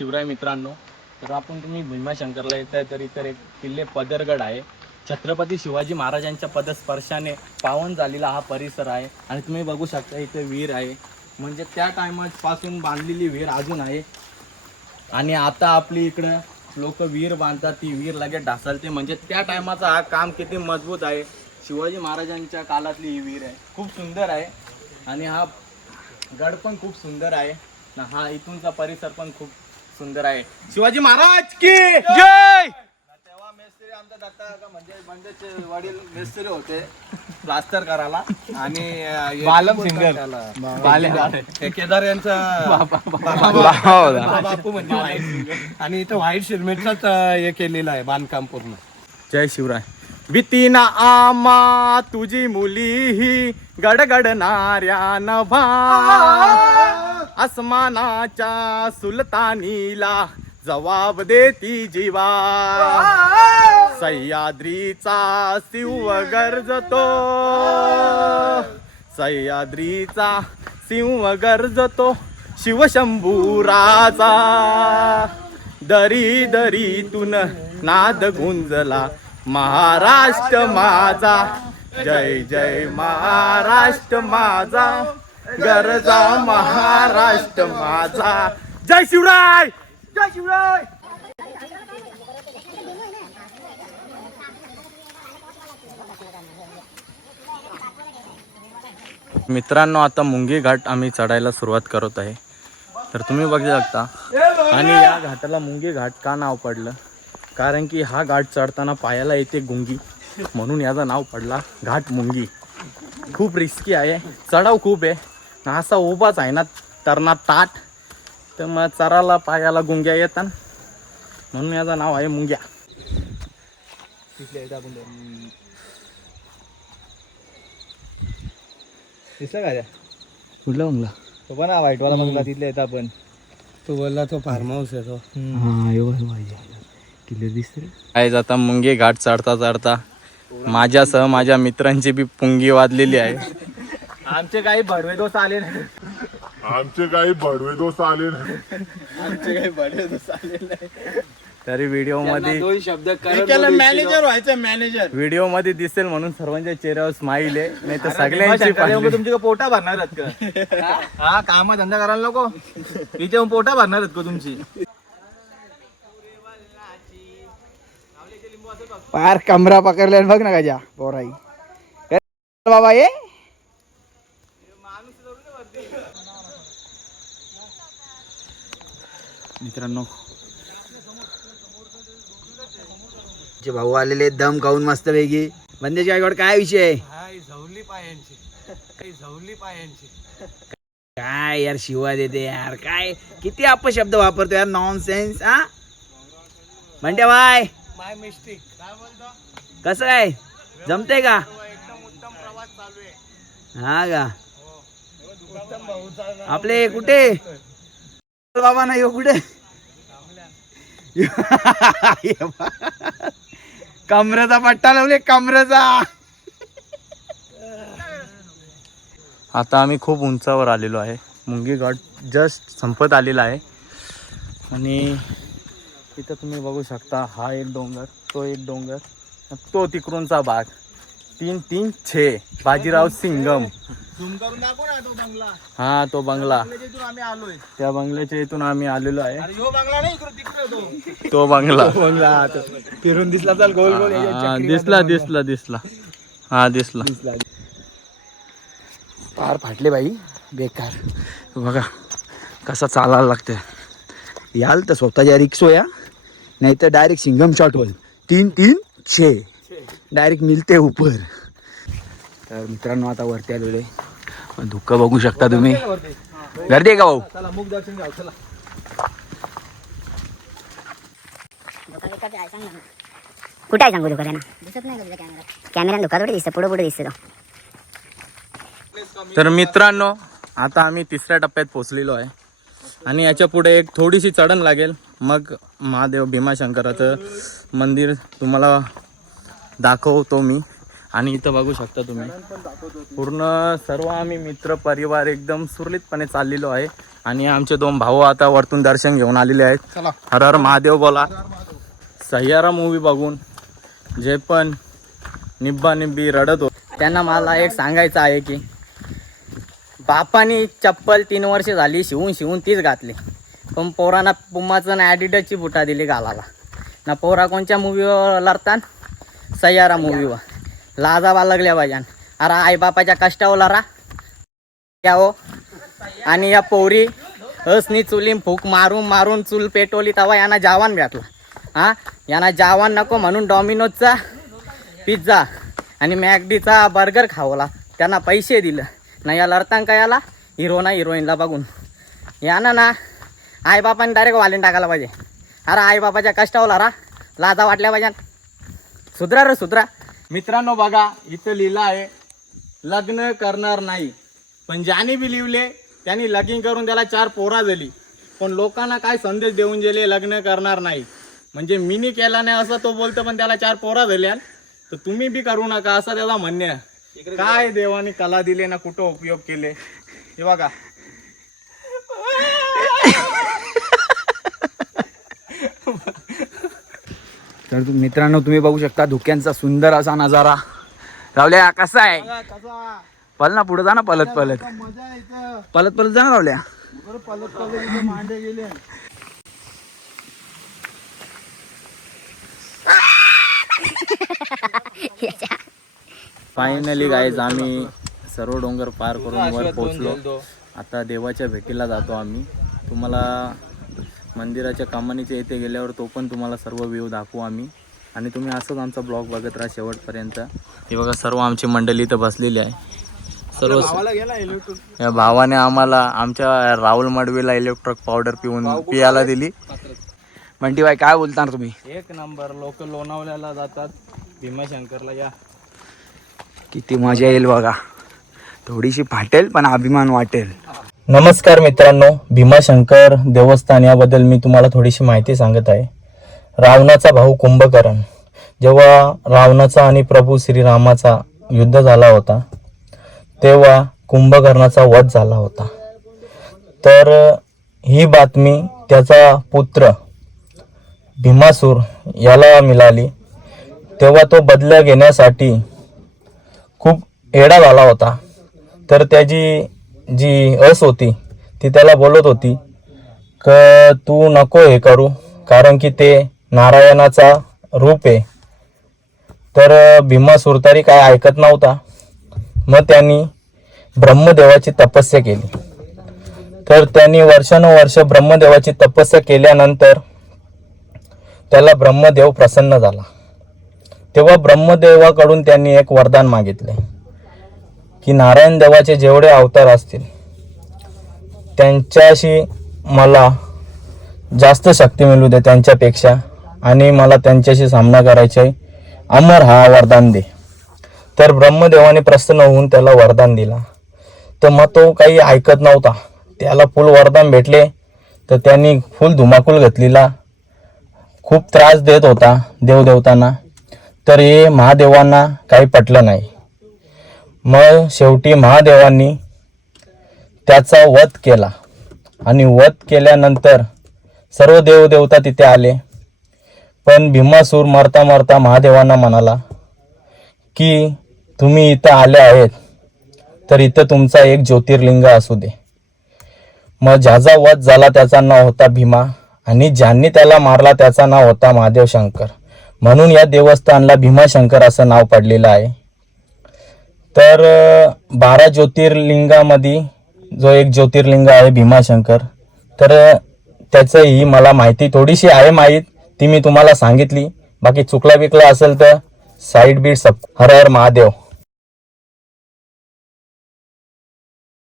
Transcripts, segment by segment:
शिवराय मित्रांनो, तर आपण तुम्ही भीमाशंकरला येताय तर इतर एक किल्ले पदरगड आहे. छत्रपती शिवाजी महाराजांच्या पदस्पर्शाने पावन झालेला हा परिसर आहे. आणि तुम्ही बघू शकता इथे विहीर आहे, म्हणजे त्या टायमापासून बांधलेली विहीर अजून आहे. आणि आता आपली इकडं लोक विहीर बांधतात, ती विहीर लगेच ढासळते. म्हणजे त्या टायमाचा हा काम किती मजबूत आहे. शिवाजी महाराजांच्या काळातली ही विहीर आहे, खूप सुंदर आहे. आणि हा गड पण खूप सुंदर आहे ना, हा इथूनचा परिसर पण खूप सुंदर आहे. शिवाजी महाराज की जय. तेव्हा मेस्त्री आमचा दत्ता म्हणजे बंडेचे वडील मेस्त्री होते प्लास्टर करायला. आणि बालम सिंगर केदार यांचा बापू म्हणजे आणि इथं व्हाईट सिमेंटचाच हे केलेलं आहे बांधकाम पूर्ण. जय शिवराय. भीतीना आमा तुझी मुली ही गडगडणाऱ्या नभा, आसमानाच्या सुलतानीला जवाब देती जीवा. सह्याद्रीचा सिंह गरजतो, सह्याद्रीचा सिंह गरजतो शिवशंभूराचा. दरी दरीतून नाद गुंजला महाराष्ट्र माझा. जय जय महाराष्ट्र माझा, गरजा महाराष्ट्र माझा. जय शिवराय, जय शिवराय. मित्रांनो, आता मुंगी घाट आम्ही चढायला सुरुवात करत आहे. तर तुम्ही बघू शकता. आणि या घाटाला मुंगी घाट का नाव पडलं, कारण की हा घाट चढताना पायाला येते गुंगी, म्हणून याचं नाव पडला घाट मुंगी. खूप रिस्की आहे, चढाव खूप आहे ना, असा उभाच आहे ना तरणा ताट, तर मग चराला पायाला गुंग्या येतात, म्हणून याचं नाव आहे मुंग्या. दिसला का कुठला बंगला? तो पण व्हाईटवाला बंगला तिथले येत आपण. तो बोलला तो फार्म हाऊस आहे तो. काय आता मुंगी घाट चढता चढता माझ्यासह माझ्या मित्रांची बी पुंगी वाजलेली आहे. आमचे काही भडवे दोस्त आले नाही. आमचे काही भडवे दोस्त आले नाही. आमचे काही भडवे दोस्त आले नाही. तरी व्हिडिओ मध्ये दोन शब्द मॅनेजर व्हायचं मॅनेजर. व्हिडिओ मध्ये दिसेल म्हणून सर्वांच्या चेहऱ्यावर स्माईल आहे, नाही तर सगळ्यांची पाहिजे. तुमचे पोटा भरणार आहेत का? हा काम धंदा करायला नको, तिथे पोटा भरणार आहेत का तुमची? पार कमरा पकडल्या बघ ना गजा पोराई. बाबा ये मित्रांनो, जे भाऊ आलेले दम खाऊन मस्त पैकी. बंदेची गायकवाड काय विषय? झवली पायांची काय यार शिवा देते यार, काय किती अपशब्द वापरतो यार, नॉनसेन्स. हा म्हणते बाय माय मिस्टेक. काय बोलतो? कसं काय जमतंय का? एकदम उत्तम प्रवास चालू आहे. हा का उत्तम भाऊ आपले कुठे बाबा ना यो कुठे कमरेचा पट्टा लावले कमरेचा. आता आम्ही खूप उंचावर आलेलो आहे. मुंगी घाट जस्ट संपत आलेला आहे. आणि इथं तुम्ही बघू शकता, हा एक डोंगर, तो एक डोंगर, तो तिकडूनचा भाग. 3-3-6 बाजीराव सिंगम. झूम करून दाखव ना तो बंगला. हा तो बंगला, जिथून आम्ही आलोय. त्या बंगल्याच्या इथून आम्ही आलेलो आहे. अरे ह्यो बंगला नाही, इकडे तिकडे तो बंगला बंगला फिरून दिसला चाल गोल गोल. हा, दिसला दिसला दिसला हा दिसला. पार फाटले बाई बेकार. बघा कसा चालायला लागतंय. याल तर स्वतःच्या रिक्सो या, नाही तर डायरेक्ट सिंगम शॉट होईल. 3-3-6 डायरेक्ट मिलते ऊपर. तर मित्रांनो, आता वरती आलेले धुकं बघू शकता तुम्ही. गर्दी आहे का भाऊ? चला मुख दर्शन घ्याव. चला कुठे आहे सांगू दुकान? दिसत नाही का कॅमेरा? दुका थोडी दिसतं, पुढे पुढे दिसतं. तर मित्रांनो, आता आम्ही तिसऱ्या टप्प्यात पोहोचलेलो आहे. आणि याच्या पुढे एक थोडीशी चढण लागेल, मग महादेव भीमाशंकराचं मंदिर तुम्हाला दाखवतो मी. आणि इथं बघू शकता तुम्ही पूर्ण सर्व आम्ही मित्र परिवार एकदम सुरळीतपणे चाललेलो आहे. आणि आमचे 2 भाऊ आता वरतून दर्शन घेऊन आलेले आहेत. हर हर महादेव बोला. सह्यारा मूवी बघून जे पण निब्बा निब्बी रडत होते त्यांना मला एक सांगायचं आहे की बापानी चप्पल 3 वर्ष झाली शिवून तीच घातली, पण पोरांना पुमाचं ना ॲडिडासची बुटा दिली घालायला ना. पोरा कोणत्या मूवीवर लढतात? सह्यारा मूवीवर. लाजावा लागल्या पाहिजे. अरे आईबापाच्या कष्टावर लढा या हो. आणि या पोरी असनी चुलीम फूक मारून चूल पेटवली तेव्हा यांना जावान भेटला. हां, यांना जावान नको म्हणून डॉमिनोजचा पिझ्झा आणि मॅकडीचा बर्गर खावला, त्यांना पैसे दिलं ना. या लढतां का याला हिरोईनला बघून यानं ना आईबापाने डायरेक्ट वालीन टाकायला पाहिजे. अरे आईबापाच्या कष्टावर लढा, लाजा वाटल्या पाहिजे. सुधरा रे सुधरा. मित्रांनो बघा इथं लिहिलं आहे लग्न करणार नाही, पण ज्याने बी लिवले त्यांनी लगीन करून त्याला 4 पोरा झाली, पण लोकांना काय संदेश देऊन गेले लग्न करणार नाही. म्हणजे मीनी केला नाही असं तो बोलतो, पण त्याला 4 पोरा झाल्या, तर तुम्ही बी करू नका असं त्याला म्हणणे. काय देवाने कला दिले ना, कुठं उपयोग केले हे बघा. तर मित्रांनो तुम्ही बघू शकता धुक्यांचा सुंदर असा नजारा. रावल्या कसा आहे? पल ना पुढे जा ना, पलत जा ना रावल्या. फायनली गाईज आम्ही सर्व डोंगर पार करून वर पोहोचलो. आता देवाच्या भेटीला जातो आम्ही. तुम्हाला मंदिराच्या कामानीच्या इथे गेल्यावर तो पण तुम्हाला सर्व व्ह्यू दाखवू आम्ही. आणि तुम्ही असंच आमचा ब्लॉग बघत राहा शेवटपर्यंत. हे बघा सर्व आमची मंडळी इथं बसलेली आहे. सर्व या भावाने आम्हाला आमच्या राहुल मडवीला इलेक्ट्रिक पावडर पियाला दिली. म्हणती बाई काय बोलता तुम्ही? एक नंबर. लोक लोणावल्याला जातात भीमाशंकरला. या किती मजा येईल बघा. थोडीशी फाटेल पण अभिमान वाटेल. नमस्कार मित्रांनो, भीमाशंकर देवस्थान याबद्दल मी तुम्हाला थोडीशी माहिती सांगत आहे. रावणाचा भाऊ कुंभकर्ण, जेव्हा रावणाचा आणि प्रभू श्रीरामाचा युद्ध झाला होता तेव्हा कुंभकर्णाचा वध झाला होता. तर ही बातमी त्याचा पुत्र भीमासूर याला मिळाली. तेव्हा तो बदला घेण्यासाठी खूप येडा झाला होता. तर त्याची जी अस होती ती त्याला बोलत होती क तू नको हे करू, कारण की ते नारायणाचा रूप आहे. तर भीमासूर तरी काय ऐकत नव्हता. मग त्यांनी ब्रह्मदेवाची तपस्या केली. तर त्यांनी वर्षानुवर्ष ब्रह्मदेवाची तपस्या केल्यानंतर त्याला ब्रह्मदेव प्रसन्न झाला. तेव्हा ब्रह्मदेवाकडून त्यांनी एक वरदान मागितले की नारायण देवाचे जेवढे अवतार असतील त्यांच्याशी मला जास्त शक्ती मिळू दे त्यांच्यापेक्षा, आणि मला त्यांच्याशी सामना करायचा आहे. अमर हा वरदान दे. तर ब्रह्मदेवाने प्रसन्न होऊन त्याला वरदान दिला. तर मग तो काही ऐकत नव्हता. त्याला फुल वरदान भेटले तर त्यांनी फुल धुमाकूळ घेतलेला. खूप त्रास देत होता देवदेवतांना. तर हे महादेवांना काही पटलं नाही. मग शेवटी महादेवांनी त्याचा वध केला. आणि वध केल्यानंतर सर्व देवदेवता तिथे आले. पण भीमासूर मरता मरता महादेवांना म्हणाला की तुम्ही इथं आले आहेत तर इथं तुमचा एक ज्योतिर्लिंग असू दे. मग ज्याचा वध झाला त्याचा नाव होता भीमा, आणि ज्यांनी त्याला मारला त्याचा नाव होता महादेव शंकर. म्हणून या देवस्थानला भीमाशंकर असं नाव पडलेलं आहे. तर 12 ज्योतिर्लिंगामध्ये जो एक ज्योतिर्लिंग आहे भीमाशंकर, तर त्याचं ही मला माहिती थोडीशी आहे माहीत, ती मी तुम्हाला सांगितली. बाकी चुकला बिकला असेल तर साईड बीट सब. हर हर महादेव.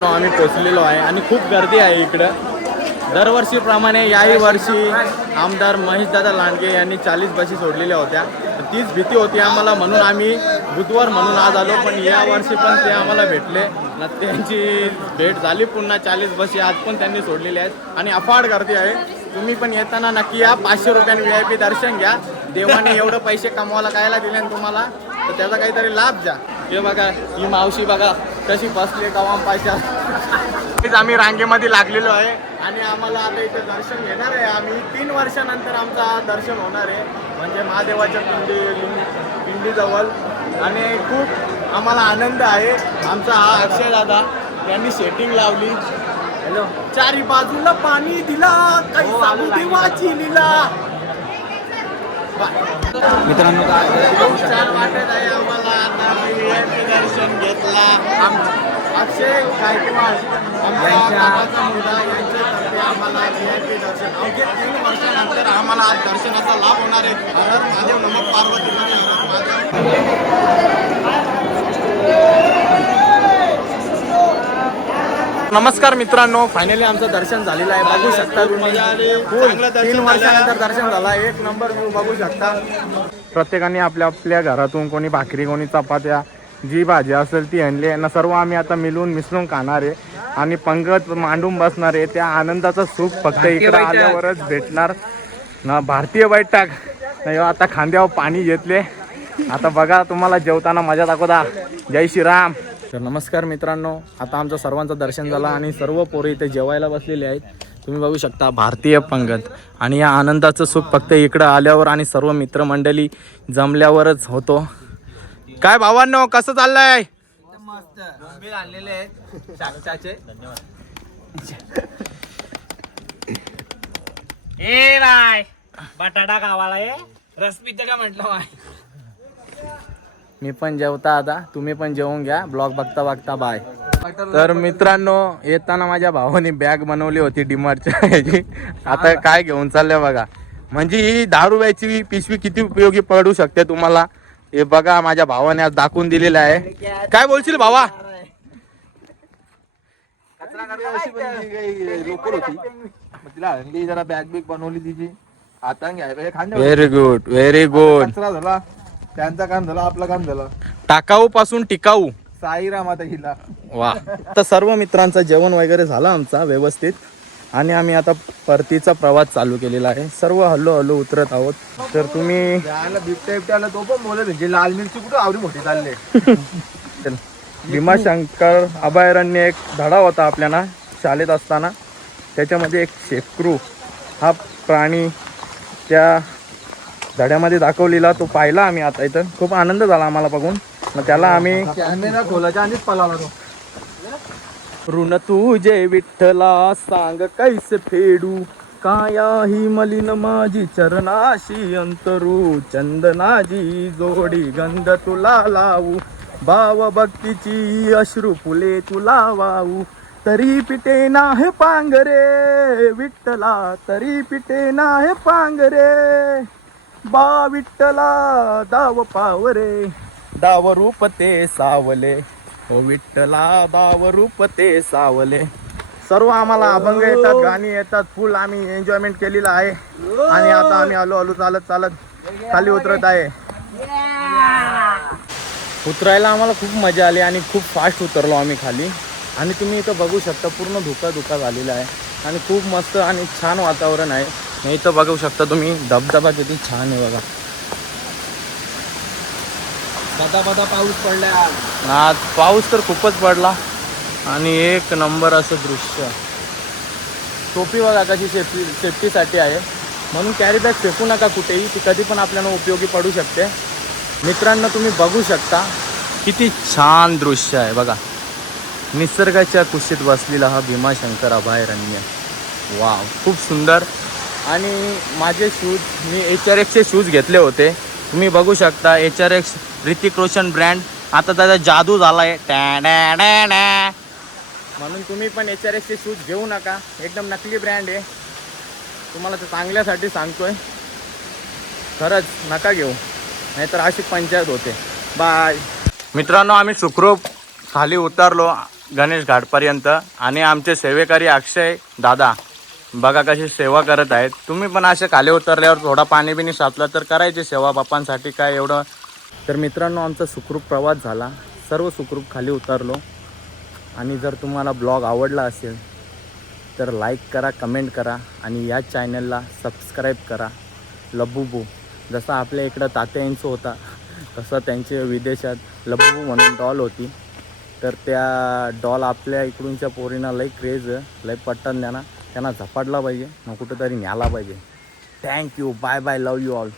आम्ही पोचलेलो आहे आणि खूप गर्दी आहे इकडं. दरवर्षीप्रमाणे याही वर्षी आमदार महेशदादा लांडगे यांनी 40 बसी सोडलेल्या होत्या. तीच भीती होती आम्हाला, म्हणून आम्ही बुधवार म्हणून आज आलो. पण या वर्षी पण ते आम्हाला भेटले ना, त्यांची भेट झाली. पुन्हा 40 बसी आज पण त्यांनी सोडलेल्या आहेत आणि अफाट गर्दी आहे. तुम्ही पण येताना नक्की या. 500 रुपयांनी VIP दर्शन घ्या. देवाने एवढं पैसे कमवायला कायला दिले तुम्हाला. तर त्याचा काहीतरी लाभ द्या. हे बघा ही मावशी बघा कशी बसली कवाम पायच्या. आम्ही रांगेमध्ये लागलेलो आहे आणि आम्हाला आता इथे दर्शन घेणार आहे. आम्ही 3 वर्षानंतर आमचा दर्शन होणार आहे, म्हणजे महादेवाच्या पिंडीजवळ. आणि खूप आम्हाला आनंद आहे. आमचा हा अक्षय दादा त्यांनी सेटिंग लावली. हॅलो, चारी बाजूला पाणी दिला काही सांगू देवाची लीला. मित्रांनो खूप छान वाटत आहे आम्हाला. आता आम्ही VIP दर्शन घेतला. अक्षय गायकवाड आमच्या काकाचा मुलगा यांच्यातर्फे आम्हाला VIP दर्शन अवघे 3 वर्षानंतर आम्हाला आज दर्शनाचा लाभ होणार आहे. हर हर महादेव नमः पार्वतीमध्ये हर महादेव. नमस्कार मित्रांनो, फायनली आमचं दर्शन झालेलं आहे. बघू शकता तुम्ही 3 वर्षानंतर दर्शन झाला. 1 नंबर व्ह्यू बघू शकता. प्रत्येकाने आपल्या आपल्या घरातून कोणी भाकरी कोणी चपात्या जी भाजी असेल ती आणली आहे ना. सर्व आम्ही आता मिळून मिसळून खाणार आहे आणि पंगत मांडून बसणार आहे. त्या आनंदाचं सुख फक्त इकडं आल्यावरच भेटणार ना. भारतीय बैठक नाही आता खांद्यावर पाणी घेतले. आता बघा तुम्हाला जेवताना मजा दाखवता. जय श्रीराम. तर नमस्कार मित्रांनो, आता आमचं सर्वांचं दर्शन झालं आणि सर्व पोरं इथे जेवायला बसलेले आहेत. तुम्ही बघू शकता भारतीय पंगत. आणि या आनंदाचं सुख फक्त इकडं आल्यावर आणि सर्व मित्रमंडळी जमल्यावरच होतो. काय भावांनो, कसं चाललंय? मस्त बिल आणलेले आहेत शाकचाचे. ए बाय बटाटा गावाला आहे रसपीचं का म्हटलं. मी पण जेवता आता, तुम्ही पण जेवून घ्या. ब्लॉग बघता बघता बाय. तर मित्रांनो, येताना माझ्या भावाने बॅग बनवली होती डीमार्टच्या ह्याची. आता काय घेऊन चाललंय बघा. म्हणजे ही 10 रुपयाची पिशवी किती उपयोगी पडू शकते तुम्हाला हे बघा. माझ्या भावाने आज दाखवून दिलेलं आहे. काय बोलशील भावा? जरा बॅग बिग बनवली तिची आता व्हेरी गुड, व्हेरी गुड. झाला. त्यांचं काम झालं, आपलं काम झालं. टाकाऊ पासून टिकाऊ. साईराम आता हिला. वा. तर सर्व मित्रांचं जेवण वगैरे झालं आमचा व्यवस्थित आणि आम्ही आता परतीचा प्रवास चालू केलेला आहे. सर्व हल्लो हल्लो उतरत आहोत. तर तुम्ही त्याला बिबट्या बिबट्याला तो पण बोलत म्हणजे लाल मिरची कुठं आवडी मोठी चालले. भीमाशंकर अभयारण्य एक धडा होता आपल्याला शाळेत असताना. त्याच्यामध्ये एक शेकरू हा प्राणी त्या धड्यामध्ये दाखवलेला तो पाहिला आम्ही. आता इथं खूप आनंद झाला आम्हाला बघून. मग त्याला आम्ही कॅमेरा खोलाच्या आधीच पळाला तो. ऋण तुझे विठ्ठला सांग कैसे फेडू काया ही मलिन माझी चरणाशी अंतरू चंदनाजी जोडी गंध तुला लावू भाव भक्तीची अश्रू फुले तुला वाहू तरी पिटे नाहे पांगरे विठ्ठला तरी पिटे नाहे पांगरे बा विठ्ठला दाव पावरे दाव रूप ते सावले हो विठ्ठला दाव रूप ते सावले. सर्व आम्हाला अभंग येतात, गाणी येतात, फुल आम्ही एन्जॉयमेंट केलेला आहे. आणि आता आम्ही हळूहळू चालत चालत खाली उतरत आहे. उतरायला आम्हाला खूप मजा आली आणि खूप फास्ट उतरलो आम्ही खाली. आणि तुम्ही इथं बघू शकता पूर्ण धुका झालेला आहे आणि खूप मस्त आणि छान वातावरण आहे. मी इथं बघू शकता तुम्ही धबधबा किती छान आहे बघा. बदा पाऊस पडला. आज पाऊस तर खूपच पडला आणि एक नंबर असं दृश्य. टोपी बघा कशी सेफ्टीसाठी आहे म्हणून कॅरी बॅग फेकू नका कुठेही. ती कधी पण आपल्याला उपयोगी पडू शकते. मित्रांनो तुम्ही बघू शकता किती छान दृश्य आहे बघा. निसर्गाच्या कुशीत बसलेला हा भीमाशंकर अभयारण्य. वाव, खूप सुंदर. आणि माझे शूज मी HRXचे शूज घेतले होते. तुम्ही बघू शकता HRX ऋतिक रोशन ब्रँड. आता त्याचा जादू झाला आहे म्हणून तुम्ही पण HRXचे शूज घेऊ नका. एकदम नकली ब्रँड आहे. तुम्हाला ते चांगल्यासाठी सांगतोय. खरंच नका घेऊ, नाहीतर अशी पंचायत होते. बाय. मित्रांनो आम्ही सुखरूप खाली उतरलो गणेश घाटपर्यंत आणि आमचे सेवेकरी अक्षय दादा बघा कशी सेवा करत आहेत. तुम्ही पण असे खाली उतरल्यावर थोडा पाणी बिणी साचला तर करायची सेवा बापांसाठी काय एवढं. तर मित्रांनो आमचा सुखरूप प्रवास झाला. सर्व सुखरूप खाली उतरलो. आणि जर तुम्हाला ब्लॉग आवडला असेल तर लाईक करा, कमेंट करा आणि या चॅनलला सबस्क्राईब करा. लबुबू जसा आपल्या इकडं तात्यांचं होता तसं त्यांचे विदेशात लब्बू म्हणून डॉल होती, तर त्या डॉल आपल्या इकडूनच्या पोरींना लई क्रेज लई पट्टन त्यांना झपाटला पाहिजे, मग कुठंतरी न्यायला पाहिजे. Thank you, bye bye, love you all.